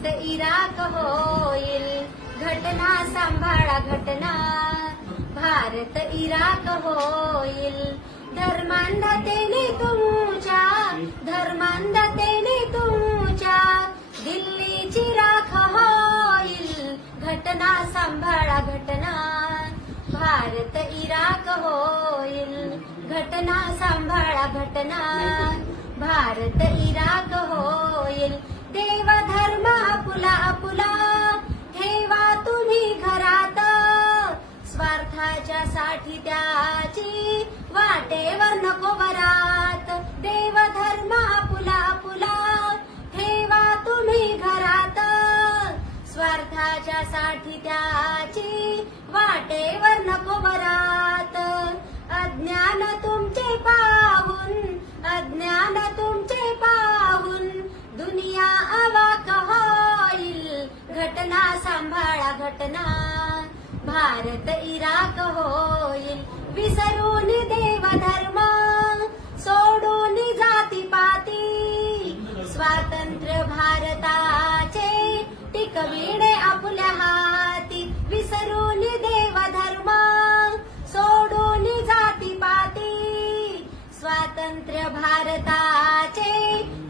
Bharat Iraq होईल, घटना सांभाळा घटना. भारत इराक होईल, धर्मांधतेने तुमच्या, धर्मांधतेने तुमच्या, दिल्लीची राख होईल, घटना सांभाळा घटना. भारत इराक होईल, घटना सांभाळा घटना. भारत इराक होईल, देव धर्म आपुला आपुला ठेवा तुम्ही घरात, स्वार्थाच्या साठी त्याची वाटेवर नको वरात. देव धर्म आपुला आपुला ठेवा तुम्ही घरात, स्वार्थाच्या साठी त्याची वाटेवर नको वरात. अज्ञान तुमचे पाहून, अज्ञान तुमचे पाहून दुनिया अवाक होईल, घटना सांभाळा घटना. भारत इराक होईल, विसरून देव धर्म सोडून जाती पाती, स्वातंत्र्य भारताचे टिकविणे आपल्या हाती. विसरून देव धर्म सोडून जाती पाती, स्वातंत्र्य भारताचे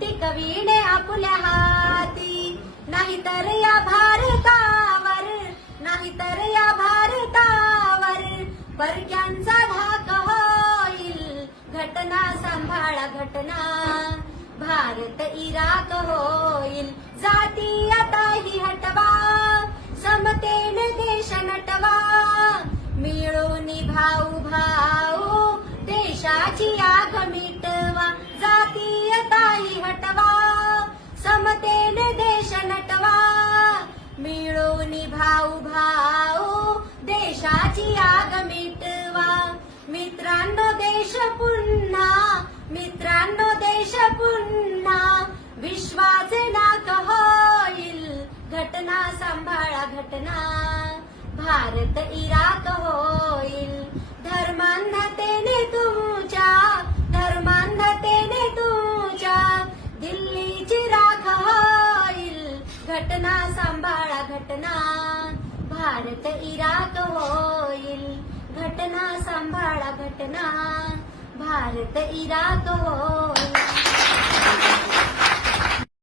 टिकविणे आपल्या हाती. नाहीतर या भारतावर, नाहीतर या भारतावर परक्यांचा धाक होईल, घटना सांभाळा घटना. भारत इराक होईल, जातीयताही हटवा, समतेने देश नटवा. मिळून भाऊ भाऊ देशाची आग मिटवा, जातीयताही हटवा, समतेने देश नटवा. मिळून भाऊ भाऊ देशाची आग मिटवा. मित्रांनो देश पुन्हा, मित्रांनो देश पुन्हा विश्वाचे नाक होईल, घटना सांभाळा घटना. भारत इराक होईल, धर्मांधतेने तुमच्या, धर्मांधतेने तुमच्या, दिल्लीची राख होईल, घटना सांभाळा घटना. भारत इराक होईल, घटना सांभाळा घटना. भारत इराक होईल.